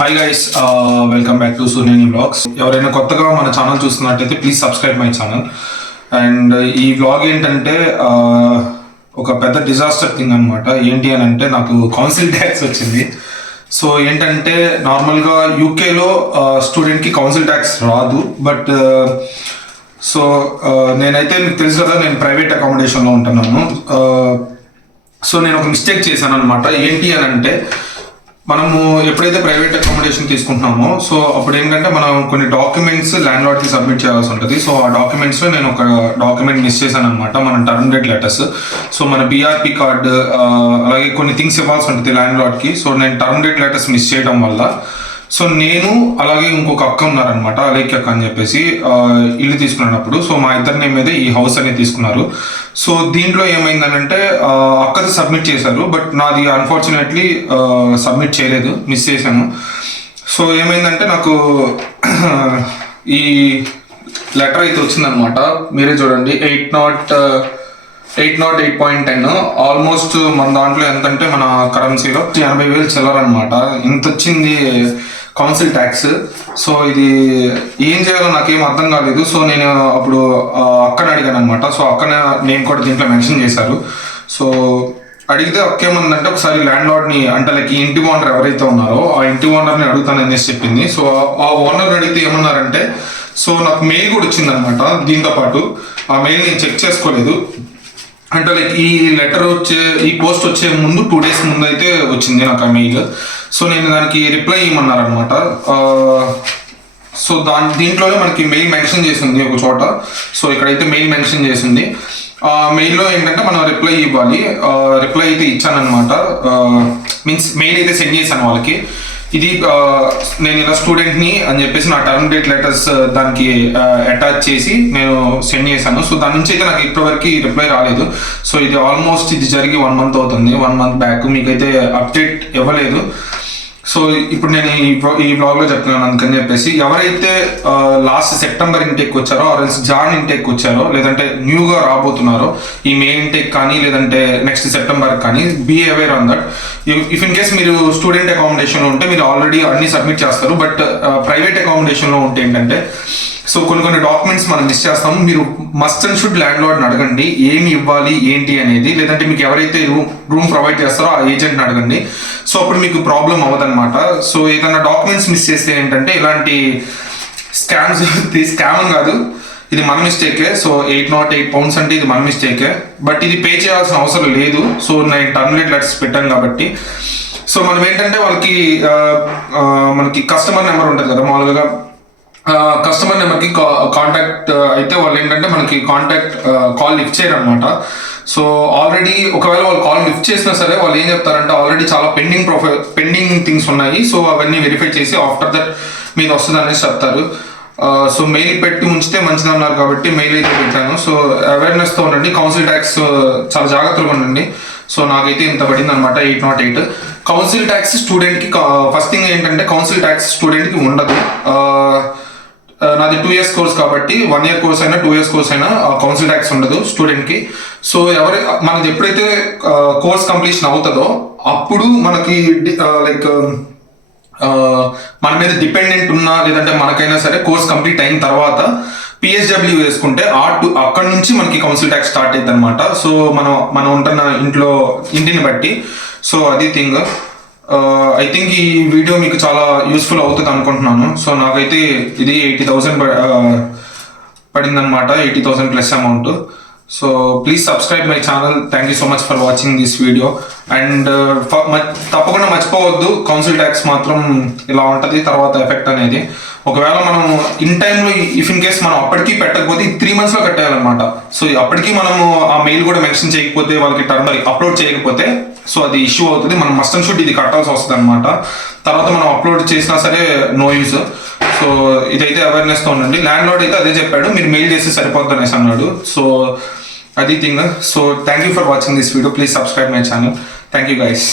Hi guys, welcome back to Suneni vlogs. ఎవరైనా కొత్తగా మన ఛానల్ చూస్తున్నట్టయితే please subscribe my channel. And ఈ వ్లాగ్ ఏంటంటే ఒక పెద్ద డిజాస్టర్ థింగ్ అనమాట. ఏంటి అని అంటే నాకు కౌన్సిల్ ట్యాక్స్ వచ్చింది. సో ఏంటంటే నార్మల్గా యూకేలో స్టూడెంట్కి కౌన్సిల్ ట్యాక్స్ రాదు. బట్ సో నేనైతే మీకు తెలుసు కదా, నేను ప్రైవేట్ అకామిడేషన్లో ఉంటున్నాను. సో నేను ఒక మిస్టేక్ చేశాను అనమాట. ఏంటి అని అంటే మనము ఎప్పుడైతే ప్రైవేట్ అకామిడేషన్ తీసుకుంటున్నామో సో అప్పుడు ఏంటంటే మనం కొన్ని డాక్యుమెంట్స్ ల్యాండ్ లార్డ్కి సబ్మిట్ చేయాల్సి ఉంటుంది. సో ఆ డాక్యుమెంట్స్లో నేను ఒక డాక్యుమెంట్ మిస్ చేశాను అనమాట, మన టర్మ్ డేట్ లెటర్స్. సో మన బీఆర్పీ కార్డు అలాగే కొన్ని థింగ్స్ ఇవ్వాల్సి ఉంటుంది ల్యాండ్ లార్డ్కి. సో నేను టర్మ్ డేట్ లెటర్స్ మిస్ చేయడం వల్ల సో నేను అలాగే ఇంకొక అక్క ఉన్నారనమాట, అలేఖ్య అక్క అని చెప్పేసి, ఇల్లు తీసుకున్నప్పుడు సో మా ఇద్దరి నేమ్ మీద ఈ హౌస్ అనేది తీసుకున్నారు. సో దీంట్లో ఏమైందనంటే అక్కది సబ్మిట్ చేశారు, బట్ నాది అన్ఫార్చునేట్లీ సబ్మిట్ చేయలేదు, మిస్ చేశాను. సో ఏమైందంటే నాకు ఈ లెటర్ అయితే వచ్చిందనమాట. మీరే చూడండి, 808.10 ఆల్మోస్ట్ మన దాంట్లో ఎంతంటే మన కరెన్సీలో 80,000 చిల్లరనమాట. ఇంత వచ్చింది కౌన్సిల్ ట్యాక్స్. సో ఇది ఏం చేయాలో నాకేం అర్థం కాలేదు. సో నేను అప్పుడు అక్కని అడిగాను అనమాట. సో అక్కన నేమ్ కూడా దీంట్లో మెన్షన్ చేశారు. సో అడిగితే అక్క ఏమందంటే ఒకసారి ల్యాండ్ లార్డ్ని అంటే లైక్ ఈ ఇంటి ఓనర్ ఎవరైతే ఉన్నారో ఆ ఇంటి ఓనర్ని అడుగుతాననేసి చెప్పింది. సో ఆ ఓనర్ అడిగితే ఏమన్నారంటే సో నాకు మెయిల్ కూడా వచ్చిందనమాట దీంతో పాటు. ఆ మెయిల్ నేను చెక్ చేసుకోలేదు. అంటే లైక్ ఈ లెటర్ ఈ పోస్ట్ వచ్చే ముందు 2 days ముందు అయితే వచ్చింది నాకు ఆ మెయిల్. సో నేను దానికి రిప్లై ఇవ్వమన్నారనమాట. సో దీంట్లోనే మనకి మెయిల్ మెన్షన్ చేసింది ఒక చోట. సో ఇక్కడైతే మెయిల్ మెన్షన్ చేసింది. మెయిల్లో ఏంటంటే మనం రిప్లై ఇవ్వాలి. రిప్లై అయితే ఇచ్చానమాట. మీన్స్ మెయిల్ అయితే సెండ్ చేశాను వాళ్ళకి. ఇది నేను ఇలా స్టూడెంట్ని అని చెప్పేసి నా టర్మ్ డేట్ లెటర్స్ దానికి అటాచ్ చేసి నేను సెండ్ చేశాను. సో దాని నుంచి అయితే నాకు ఇప్పటివరకు రిప్లై రాలేదు. సో ఇది ఆల్మోస్ట్ ఇది జరిగి 1 month అవుతుంది. 1 month బ్యాక్ మీకైతే అప్డేట్ ఇవ్వలేదు. సో ఇప్పుడు నేను ఈ బ్లాగ్లో చెప్తున్నాను అందుకని చెప్పేసి, ఎవరైతే లాస్ట్ సెప్టెంబర్ ఇంటేక్ వచ్చారో ఆరెన్స్ జాన్ ఇంటేక్ వచ్చారో లేదంటే న్యూగా రాబోతున్నారో ఈ మే ఇంటేక్ కానీ లేదంటే నెక్స్ట్ సెప్టెంబర్ కానీ, be aware on that. If in case మీరు స్టూడెంట్ అకామిడేషన్లో ఉంటే మీరు ఆల్రెడీ అన్ని సబ్మిట్ చేస్తారు. బట్ ప్రైవేట్ అకామిడేషన్లో ఉంటే ఏంటంటే సో కొన్ని డాక్యుమెంట్స్ మనం మిస్ చేస్తాము. మీరు మస్ట్ అండ్ షుడ్ ల్యాండ్ లార్డ్ని అడగండి ఏమి ఇవ్వాలి ఏంటి అనేది. లేదంటే మీకు ఎవరైతే రూమ్ ప్రొవైడ్ చేస్తారో ఆ ఏజెంట్ని అడగండి. సో అప్పుడు మీకు ప్రాబ్లం అవ్వదన్నమాట. సో ఏదైనా డాక్యుమెంట్స్ మిస్ చేస్తే ఏంటంటే ఇలాంటి స్కామ్ కాదు, ఇది మన మిస్టేకే. సో 808 pounds అంటే ఇది మన మిస్టేకే. బట్ ఇది పే చేయాల్సిన అవసరం లేదు. సో నేను టర్మ్ డేట్ లెటర్స్ పెట్టాను కాబట్టి సో మనం ఏంటంటే మనకి కస్టమర్ నెంబర్ ఉంటుంది కదా, మామూలుగా కస్టమర్ నెంబర్కి కాంటాక్ట్ అయితే వాళ్ళు ఏంటంటే మనకి కాల్ లిఫ్ట్ చేయరు అనమాట. సో ఆల్రెడీ ఒకవేళ వాళ్ళు కాల్ లిఫ్ట్ చేసినా సరే వాళ్ళు ఏం చెప్తారంటే ఆల్రెడీ చాలా పెండింగ్ థింగ్స్ ఉన్నాయి, సో అవన్నీ వెరిఫై చేసి ఆఫ్టర్ దట్ మీద వస్తుంది అనేసి చెప్తారు. సో మెయిల్ పెట్టి ఉంచితే మంచిది అన్నారు కాబట్టి మెయిల్ అయితే పెట్టాను. సో అవేర్నెస్తో ఉండండి. కౌన్సిల్ ట్యాక్స్ చాలా జాగ్రత్తగా ఉండండి. సో నాకైతే ఇంత పడింది అనమాట, 808. కౌన్సిల్ ట్యాక్స్ స్టూడెంట్కి ఫస్ట్ థింగ్ ఏంటంటే కౌన్సిల్ ట్యాక్స్ స్టూడెంట్కి ఉండదు. నాది 2 years కోర్స్ కాబట్టి 1 year కోర్స్ అయినా 2 years కోర్స్ అయినా కౌన్సిల్ ట్యాక్స్ ఉండదు స్టూడెంట్కి. సో మనది ఎప్పుడైతే కోర్స్ కంప్లీషన్ అవుతుందో అప్పుడు మనకి లైక్ మన మీద డిపెండెంట్ ఉన్నా లేదంటే మనకైనా సరే కోర్స్ కంప్లీట్ అయిన తర్వాత PSW వేసుకుంటే అక్కడ నుంచి మనకి కౌన్సిల్ ట్యాక్స్ స్టార్ట్ అవుతుంది అనమాట. సో మనం ఉంటున్న ఇంటిని బట్టి. సో అది థింగ్. ఐ థింక్ ఈ వీడియో మీకు చాలా యూస్ఫుల్ అవుతుంది అనుకుంటున్నాను. సో నాకైతే ఇది 80,000 పడిందనమాట, 80,000 plus amount. So please subscribe my channel. Thank you so much for watching this video. And తప్పకుండా మర్చిపోవద్దు, కౌన్సిల్ ట్యాక్స్ మాత్రం ఇలా ఉంటుంది తర్వాత ఎఫెక్ట్ అనేది. ఒకవేళ మనం ఇన్ టైంలో ఇఫ్ ఇన్ కేస్ మనం అప్పటికీ పెట్టకపోతే 3 monthsలో కట్టేయాలన్నమాట. సో అప్పటికీ మనము ఆ మెయిల్ కూడా మెన్షన్ చేయకపోతే వాళ్ళకి టర్మ్ అప్లోడ్ చేయకపోతే సో అది ఇష్యూ అవుతుంది. మనం మస్ట్ అండ్ షుడ్ ఇది కట్టాల్సి వస్తుంది అనమాట. తర్వాత మనం అప్లోడ్ చేసినా సరే నో యూజ్. సో ఇదైతే అవేర్నెస్తో ఉండండి. ల్యాండ్ లార్డ్ అయితే అదే చెప్పాడు, మీరు మెయిల్ చేస్తే సరిపోద్ది అనేసి అన్నాడు. సో అది thing. So thank you for watching this video. Please subscribe my channel. Thank you guys.